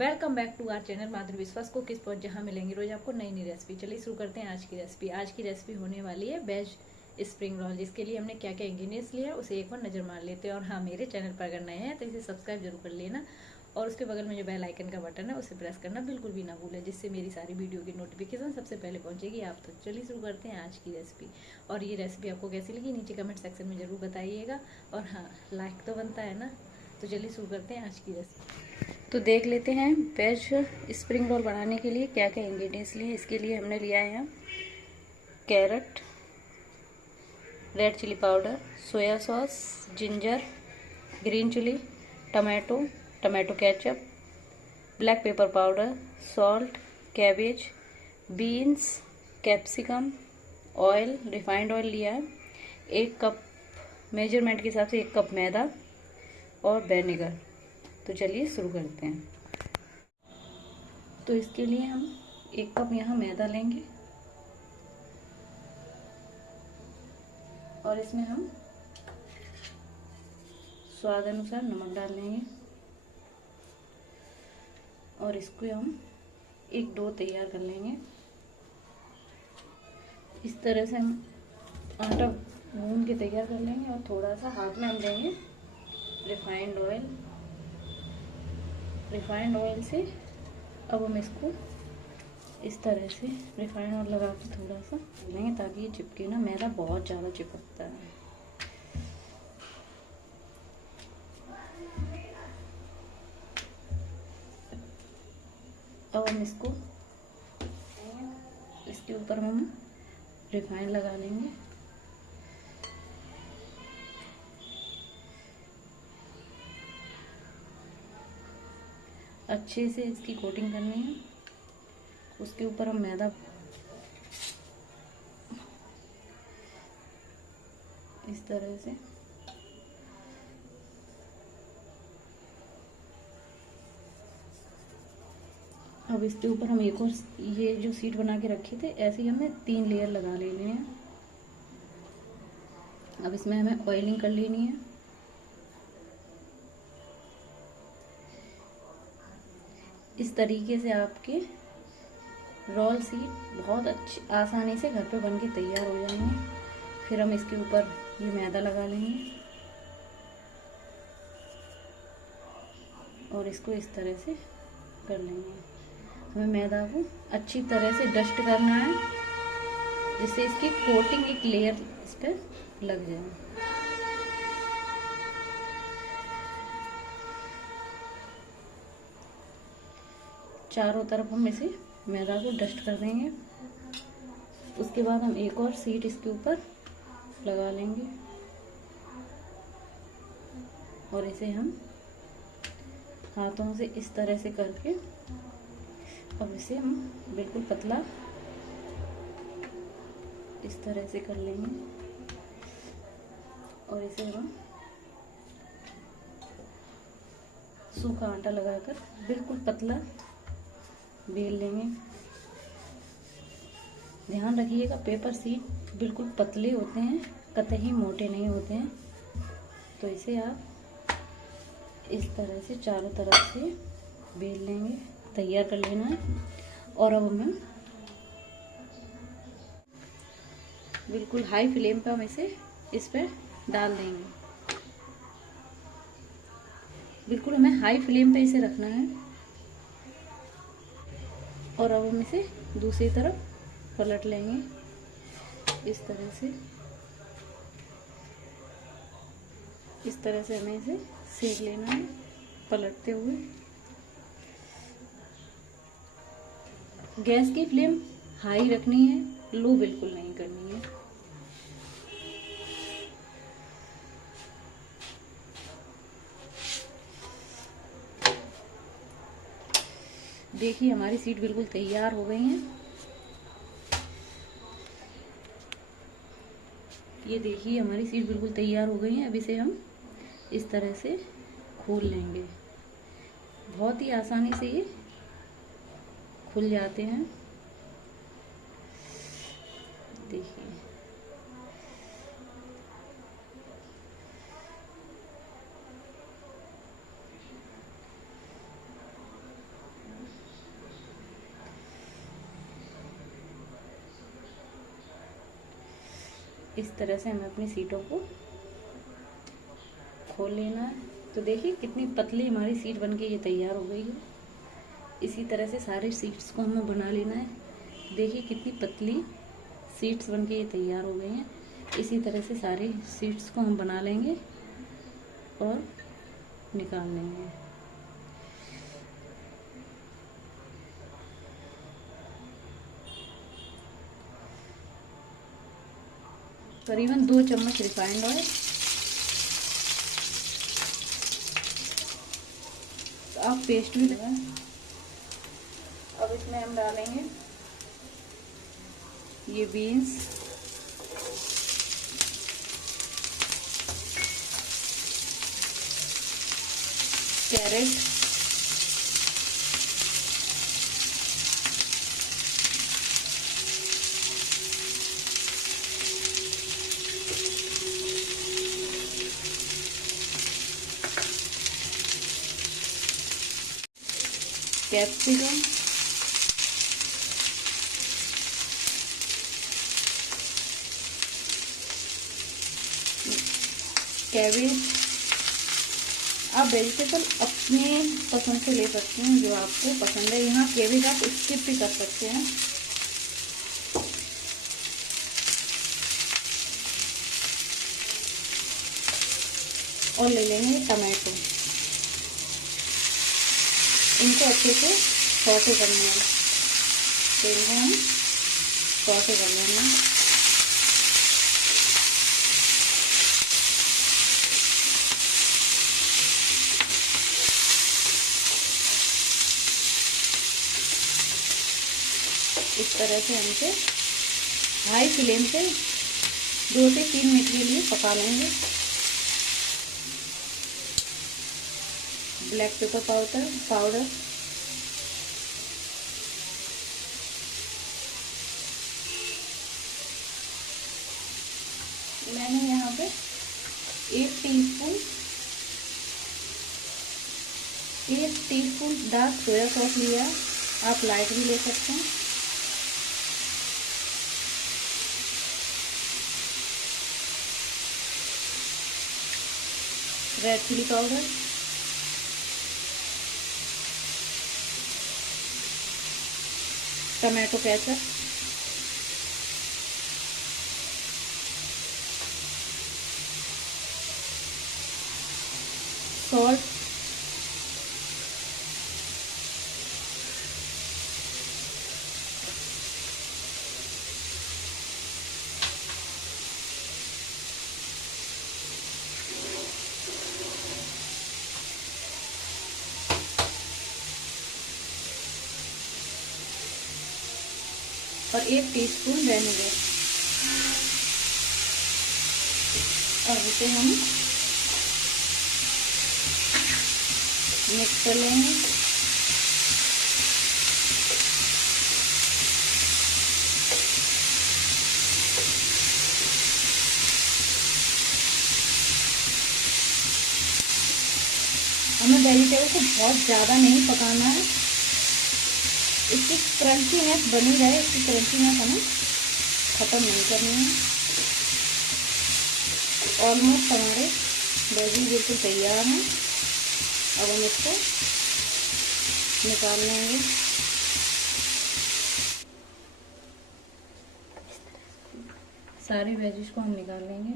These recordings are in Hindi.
Welcome back to our channel Madhuri Vishwas को किस पॉइंट, जहाँ मिलेंगी रोज आपको नई नई रेसिपी। चलिए शुरू करते हैं आज की रेसिपी। आज की रेसिपी होने वाली है वेज स्प्रिंग रोल, जिसके लिए हमने क्या क्या इंग्रेडिएंट्स लिया है उसे एक बार नजर मार लेते हैं। और हाँ, मेरे चैनल पर अगर नए हैं तो इसे सब्सक्राइब जरूर कर लेना और उसके बगल में जो बेल आइकन का बटन है उसे प्रेस करना बिल्कुल भी ना भूलें, जिससे मेरी सारी वीडियो की नोटिफिकेशन सबसे पहले पहुंचेगी आप तक। चलिए शुरू करते हैं आज की रेसिपी। और ये रेसिपी आपको कैसी लगी नीचे कमेंट सेक्शन में जरूर बताइएगा। और हाँ, लाइक तो बनता है ना। तो चलिए शुरू करते हैं आज की रेसिपी। तो देख लेते हैं वेज स्प्रिंग रोल बनाने के लिए क्या क्या इंग्रेडिएंट्स लिए। इसके लिए हमने लिया है carrot, red chilli powder, soya sauce, ginger, green chilli, tomato, tomato ketchup, black pepper powder, salt, cabbage, beans, capsicum, oil, refined oil लिया है, 1 कप मेजरमेंट के हिसाब से 1 कप मैदा और विनेगर। तो चलिए शुरू करते हैं। तो इसके लिए हम 1 कप यहाँ मैदा लेंगे और इसमें हम स्वाद अनुसार नमक डाल लेंगे और इसको हम एक डो तैयार कर लेंगे। इस तरह से हम आटा गूंद के तैयार कर लेंगे और थोड़ा सा हाथ में हम लेंगे रिफाइंड ऑयल। रिफाइंड ऑयल से अब हम इसको इस तरह से रिफाइंड ऑयल लगा के थोड़ा सा लेंगे ताकि ये चिपके ना। मैदा बहुत ज़्यादा चिपकता है। अब हम इसके ऊपर हम रिफाइंड लगा लेंगे। अच्छे से इसकी कोटिंग करनी है। उसके ऊपर हम मैदा इस तरह से अब इसके ऊपर हम एक और ये जो शीट बना के रखे थे ऐसे ही हमें 3 लेयर लगा लेने हैं। अब इसमें हमें ऑयलिंग कर लेनी है। इस तरीके से आपके रोल शीट बहुत अच्छी आसानी से घर पे बन के तैयार हो जाएंगे। फिर हम इसके ऊपर ये मैदा लगा लेंगे और इसको इस तरह से कर लेंगे। हमें मैदा को अच्छी तरह से डस्ट करना है जिससे इसकी कोटिंग एक लेयर इस पर लग जाए। चारों तरफ हम इसे मैदा को डस्ट कर देंगे। उसके बाद हम एक और शीट इसके ऊपर लगा लेंगे और इसे हम हाथों से इस तरह से करके अब इसे हम बिल्कुल पतला इस तरह से कर लेंगे और इसे हम सूखा आटा लगाकर बिल्कुल पतला बेल लेंगे। ध्यान रखिएगा पेपर शीट बिल्कुल पतले होते हैं, कतई मोटे नहीं होते हैं। तो इसे आप इस तरह से चारों तरफ से बेल लेंगे, तैयार कर लेना है। और अब हमें बिल्कुल हाई फ्लेम पे हम इसे इस पर डाल देंगे। बिल्कुल हमें हाई फ्लेम पे इसे रखना है। और अब हम इसे दूसरी तरफ पलट लेंगे इस तरह से। इस तरह से हमें इसे सेक लेना है पलटते हुए। गैस की फ्लेम हाई रखनी है, लो बिल्कुल नहीं करनी है। देखिए हमारी शीट बिल्कुल तैयार हो गई है। ये देखिए हमारी शीट बिल्कुल तैयार हो गई है। अब इसे हम इस तरह से खोल लेंगे। बहुत ही आसानी से ये खुल जाते हैं। देखिए इस तरह से हमें अपनी सीटों को खोल लेना है। तो देखिए कितनी पतली हमारी सीट बनके ये तैयार हो गई है। इसी तरह से सारे सीट्स को हमें बना लेना है। देखिए कितनी पतली सीट्स बनके ये तैयार हो गई हैं। इसी तरह से सारी सीट्स को हम बना लेंगे और निकाल लेंगे। करीबन 2 चम्मच रिफाइंड ऑयल। तो आप पेस्ट भी लगाएं। अब इसमें हम डालेंगे ये बीन्स, कैरेट, कैप्सिकम, कैबेज। आप वेजिटेबल अपने पसंद से ले सकते हैं, जो आपको पसंद है। यहाँ कैबेज आप स्किप भी कर सकते हैं। और ले लेंगे टमाटो, इनको अच्छे से सौटे करना है। तेल में हम सौटे कर लेंगे। इस तरह से हमसे हाई फ्लेम से 2 से 3 मिनट के लिए पका लेंगे। ब्लैक पेपर पाउडर, मैंने यहाँ पे 1 टीस्पून डार्क सोया सॉस लिया। आप लाइट भी ले सकते हैं। Red chilli powder, tomato ketchup, salt, और 1 टीस्पून विनेगर। और इसे हम मिक्स कर लेंगे। हमें वेजिटेबल को बहुत ज़्यादा नहीं पकाना है। इसकी क्रंचीनेस बनी रहे, इसकी क्रंचीनेस हमें ख़त्म नहीं करनी है। ऑलमोस्ट हमारे वेजी बिल्कुल तैयार हैं। अब हम इसको निकाल लेंगे। सारी वेजिज को हम निकाल लेंगे।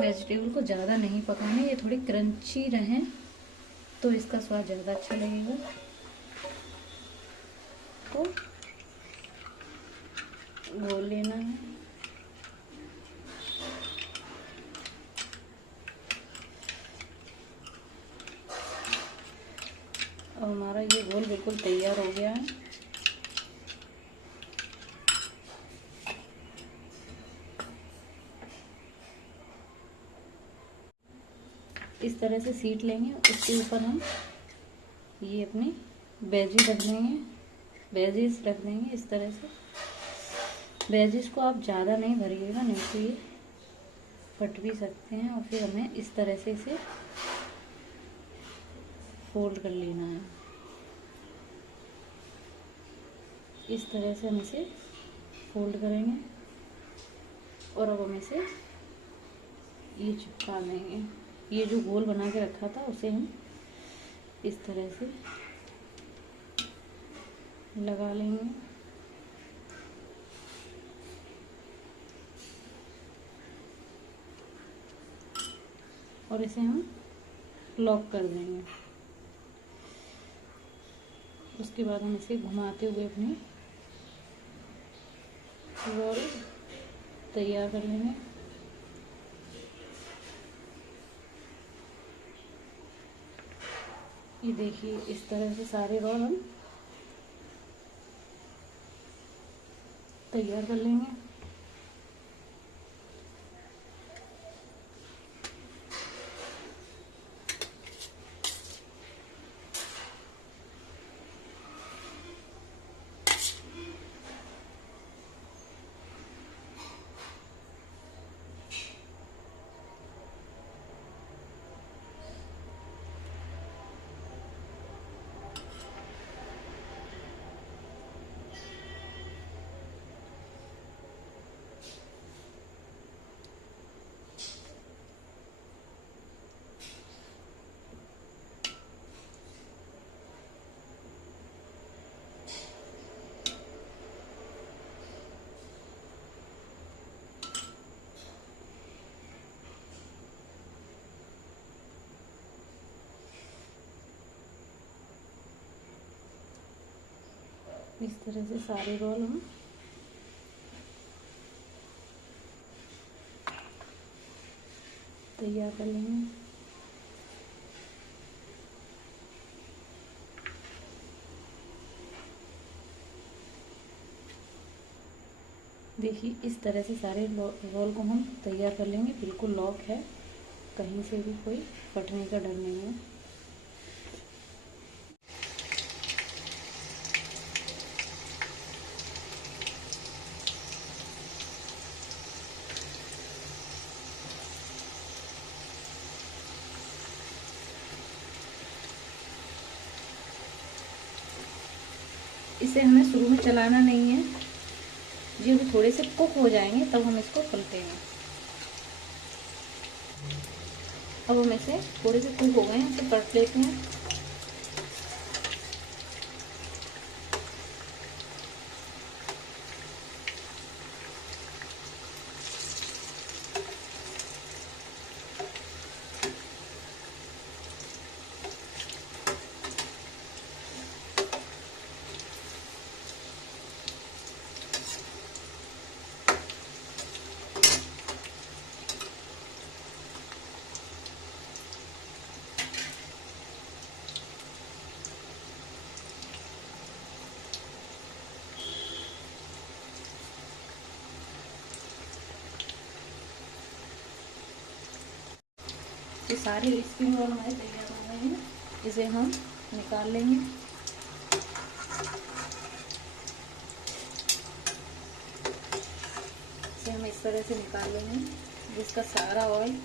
वेजिटेबल को ज़्यादा नहीं पकाना, ये थोड़ी क्रंची रहें तो इसका स्वाद ज़्यादा अच्छा लगेगा। तो घोल लेना है। और हमारा ये घोल बिल्कुल तैयार हो गया है। इस तरह से सीट लेंगे, उसके ऊपर हम ये अपनी वेजीज रख देंगे। इस तरह से वेजीज को आप ज़्यादा नहीं भरिएगा, नहीं तो ये फट भी सकते हैं। और फिर हमें इस तरह से इसे फोल्ड कर लेना है। इस तरह से हम इसे फोल्ड करेंगे और अब हम इसे ये चिपका लेंगे। ये जो गोल बना के रखा था उसे हम इस तरह से लगा लेंगे। और इसे हम लॉक कर देंगे। उसके बाद हम इसे घुमाते हुए अपनी रोल तैयार कर लेंगे। ये देखिए इस तरह से सारे रोल हम तैयार कर लेंगे। इस तरह से सारे रोल हम तैयार कर लेंगे। देखिए इस तरह से सारे रोल को हम तैयार कर लेंगे। बिल्कुल लॉक है, कहीं से भी कोई फटने का डर नहीं है। इसे हमें शुरू में चलाना नहीं है, जब थोड़े से कुक हो जाएंगे तब हम इसको पलटेंगे। अब हम इसे थोड़े से कुक हो गए हैं, इसे पलट लेते हैं। ये सारे स्प्रिंग रोल हमारे तैयार हो गए हैं। इसे हम निकाल लेंगे। इसे हम इस तरह से निकाल लेंगे, जिसका सारा ऑयल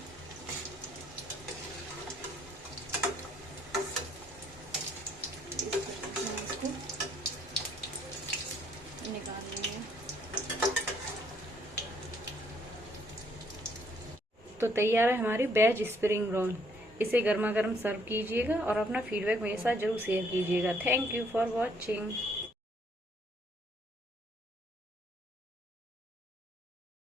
इसको निकाल लेंगे। तो तैयार है हमारी वेज स्प्रिंग रोल। इसे गर्मा गर्म सर्व कीजिएगा और अपना फीडबैक मेरे साथ जरूर शेयर कीजिएगा। Thank you for watching.